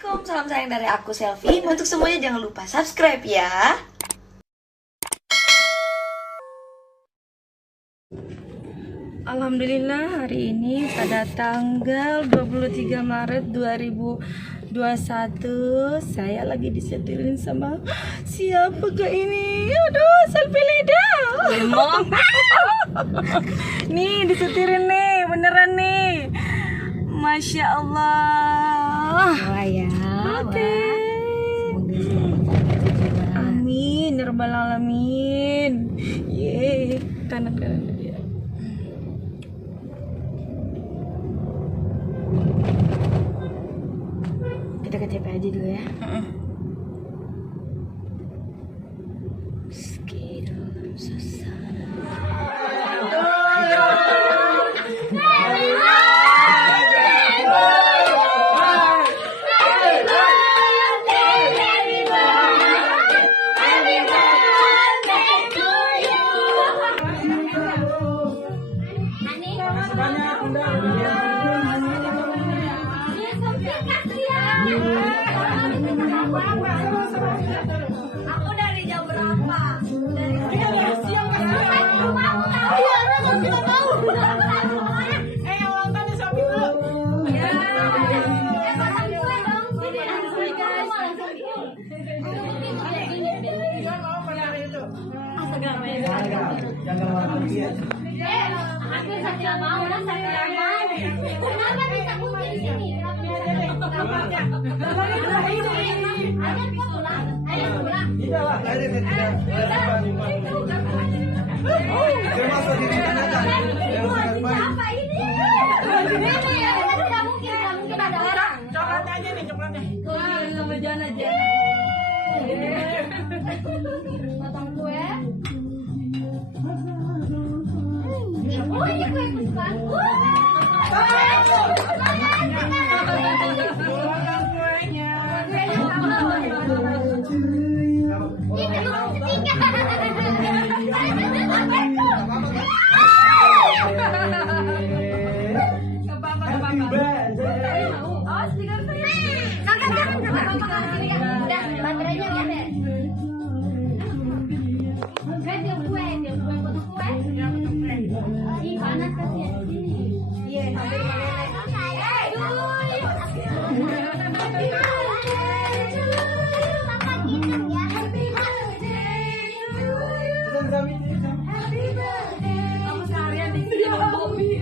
Assalamualaikum, salam sayang dari aku Selfie. Untuk semuanya jangan lupa subscribe ya. Alhamdulillah hari ini pada tanggal 23 Maret 2021 saya lagi disetirin sama siapa ke ini? Aduh, Selfie Lida. Nih disetirin nih, beneran nih. Masya Allah. Wah ya. Oke. Amin, ya rabbal alamin. Yeay, kanan dia. Kita ke TP aja dulu ya. Meski dalam suasana. Aku dari jam berapa? Dari siang Kenapa bisa kumpul di sini? Potong kue. Oh, ini kue kesukaan.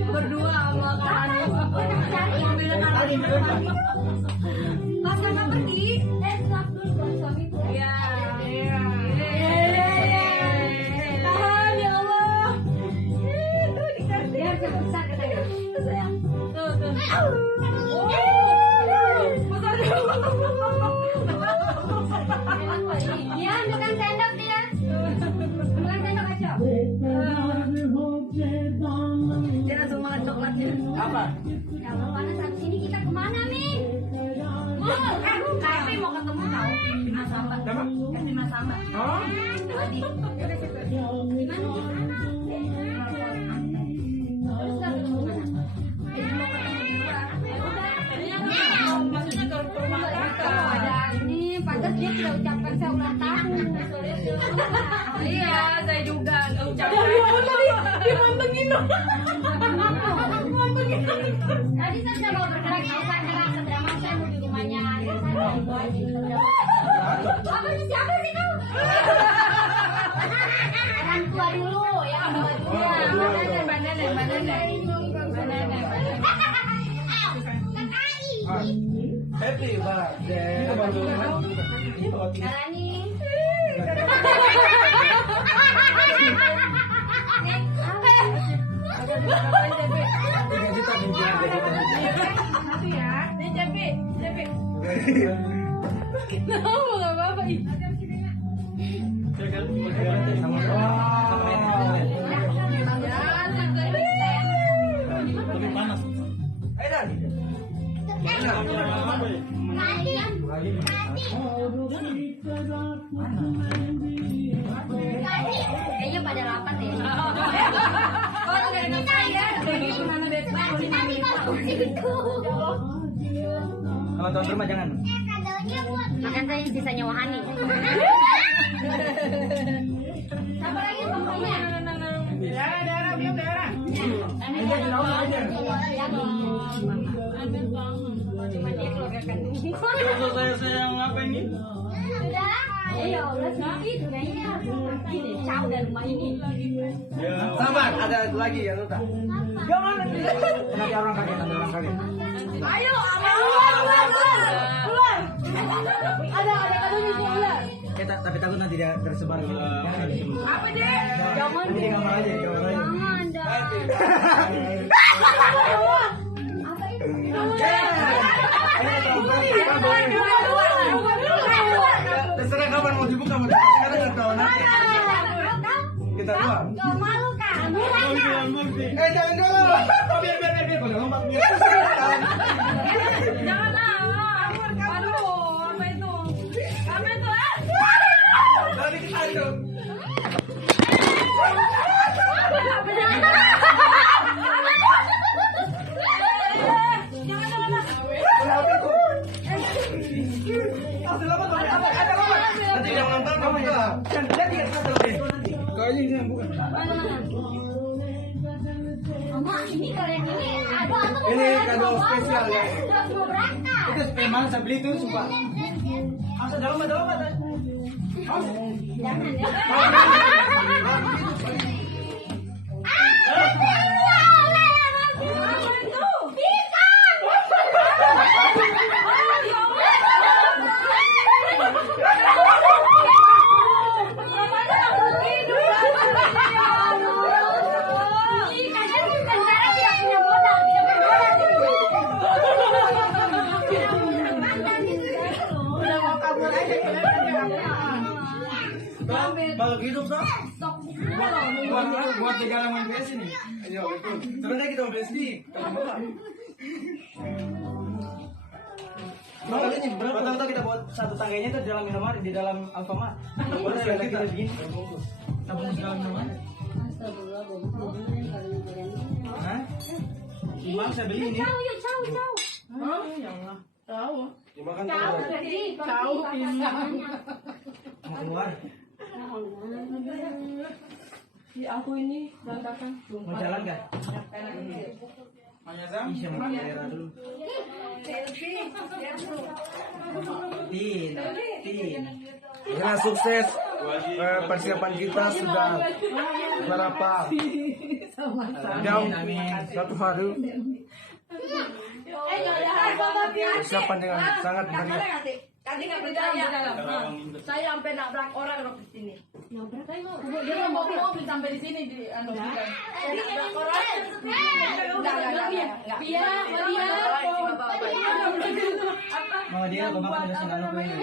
Berdua sama kakaknya. Pas kakak pergi, stop dulu buat suamiku. Iya. Tahan ya Allah. Itu dikasih. Biar besar katanya. Sayang. Tuh. Iya, bukan sendok dia. Bukan sendok aja. Dia langsung makan coklatnya. Apa? Kalau panas habis ini kita kemana, Min? Tapi mau ketemu tahu di Mas Samba. Di Mas Samba. Oh? Tadi. Di mana? Terus kita ketemu mana? Jadi mau ketemu di luar. Maksudnya ke rumah kakak. Ada ini, pantas dia tidak ucapkan saya ulang tahun. Iya, saya juga nggak ucapkan. Dia mantengin. Tadi saya sudah mau bergerak, ke drama saya mau di rumahnya. Apa sih, siapa sih kamu? Orang tua dulu, ya orang tua dulu. Banana. Happy birthday. Karani. Kenapa nggak apa-apa? Lebih panas. Kayaknya pada lapar deh. Oh, dari kita ya. Gimana besok? Nanti kalau Kalau tuan rumah jangan. Makan saya yang sisanya Wahani. Apa lagi pokoknya? Cuma dia keluarga kandung. Saya apa ini? Sudah. Ayo, let's go. Itu kayaknya ini jauh dari rumah ini. Sabar, ada lagi ya Tuta. Jangan nanti orang kaget, Ayo, keluar. Ada kadonya keluar. Kita tapi takut nanti dia tersebar. Apa deh? Jangan Nanti di kamar aja, di kamar aja. Jangan Terserah kapan mau dibuka, mau dibuka. Sekarang nggak tahu nanti. Kita keluar. Gak malu kan? Jangan dulu. Biar. Kau lompat biar. Jangan lah. Aduh, apa itu? Apa itu? Tapi kita hidup. Nanti yang nonton kamu ya. Kau ini yang bukan. Mama, ini kalian ini ada apa? Ini kado spesial ya. Mau berangkat. Itu memang saya beli itu sumpah. Masuk dalam. Jangan ya. Makhluk hidup toh? Buat negara main PS ini. Ayo, betul. Sebenarnya kita mau PS di. Makanya ini berapa kita buat satu tangganya itu di dalam Indomaret, di dalam Alfamart. Boleh sekali kita begini. Tabung di dalam Indomaret. Hah? Gimana saya beli ini? Dimakan Jauh pisang. mau keluar. Aku ini berantakan. Mau jalan nggak? Bisa mau daerah dulu. Tin. Dengan sukses persiapan kita sudah berapa jam, satu hari persiapan dengan sangat meriah. Tadi nggak percaya. Saya sampai nabrak orang loh di sini. Nabrak ayo. Dia nggak mobil sampai di sini di anu bilang. Saya nabrak orang. Mau dia kau makan di sana apa ini?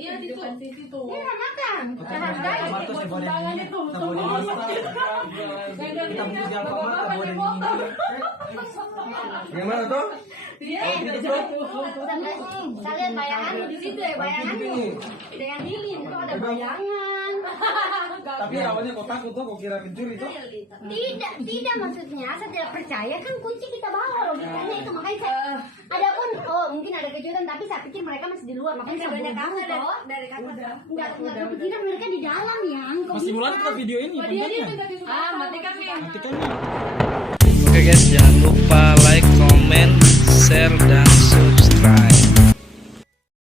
Dia di situ. Alfamart tuh sebuah yang ini. Kita bungkus di Alfamart, kita buat yang ini. Gimana tuh? Kalian bayangan di situ ya, bayangan dengan lilin itu ada bayangan. Tapi awalnya kau takut tuh, kau kira pencuri tuh? Tidak maksudnya saya tidak percaya kan kunci kita bawa logikanya itu makanya saya adapun mungkin ada kejutan tapi saya pikir mereka masih di luar makanya saya banyak dari kamar nggak kepikiran mereka di dalam ya Masih mulai kita video ini kontennya. Matikan nih. Oke guys, jangan lupa like,